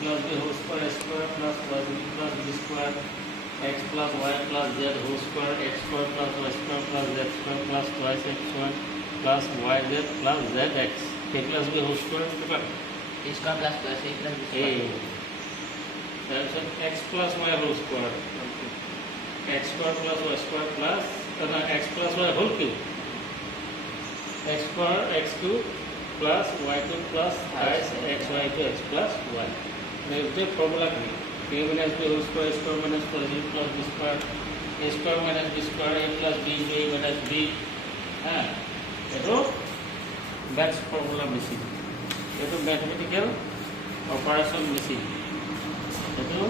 plus b whole square square plus yb plus b square x plus y plus z whole square x square plus y square plus z square plus twice x square plus yz plus zx a plus b whole square কিমান a square plus 2ac plus b a square তাৰপিছত x plus y whole square x square plus y square plus x plus y whole cube x square x cube plus y cube plus twice x y to x plus y the formula কি a minus b whole square square minus 4ac plus b square a square minus b square a plus b a minus b হ্যাঁ এটো that's formula missing এটো mathematical operation missing এটো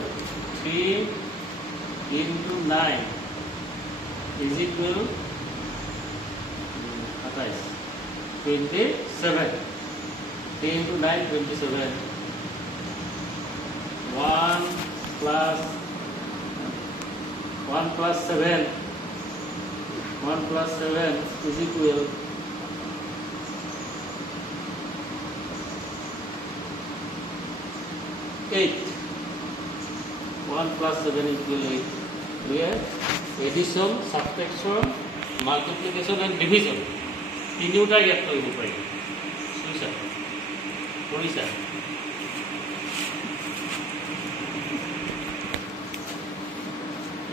3 into 9 is equal 27 3 into 9 27 1 plus 7 1 plus 7 is equal 8 1 plus 7 is equal 8 where addition subtraction multiplication and division তিনিওটা ইয়াত কৰিব পাৰি বুজিছা কৰিছা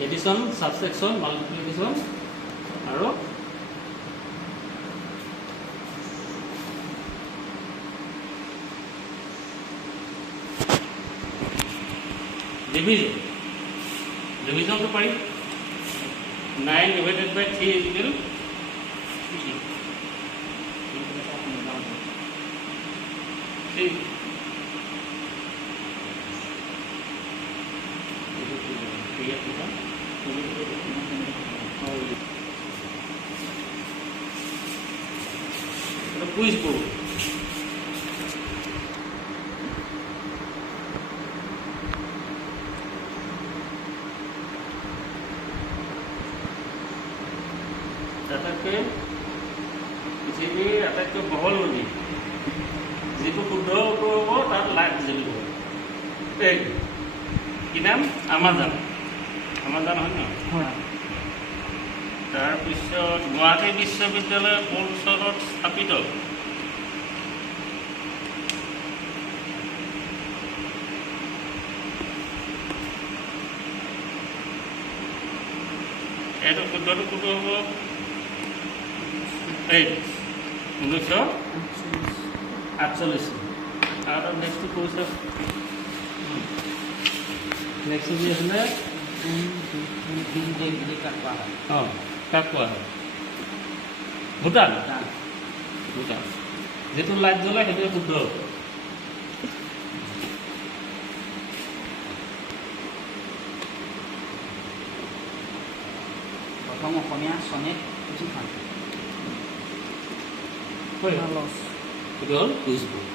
এডিশ্যন সাবট্ৰেকশ্যন মাল্টিপ্লিকেশ্যন আৰু ডিভিজন ডিভিজনটো পাৰি 9 divided by 3 is equal Quiz board. পৃথিৱীৰ আটাইতকৈ বহল নদী যিটো শুদ্ধ উত্তৰ হ'ব তাত লাখ জ্বলিব কি নাম আমাজন আমাজন হয় নহয় তাৰপিছত গুৱাহাটী বিশ্ববিদ্যালয় কোন চনত স্থাপিত এইটো শুদ্ধটো কোনটো হ'ব 1948 আৰু নেক্সটটো কৈছে নেক্সট কি আছিলে অঁ কাক কোৱা হয় ভূটান ভূটান যিটো লাইট জ্বলে সেইটোৱে শুদ্ধ প্ৰথম অসমীয়া চনেট পুথিখন সেইটো হ'ল কুইজ বুক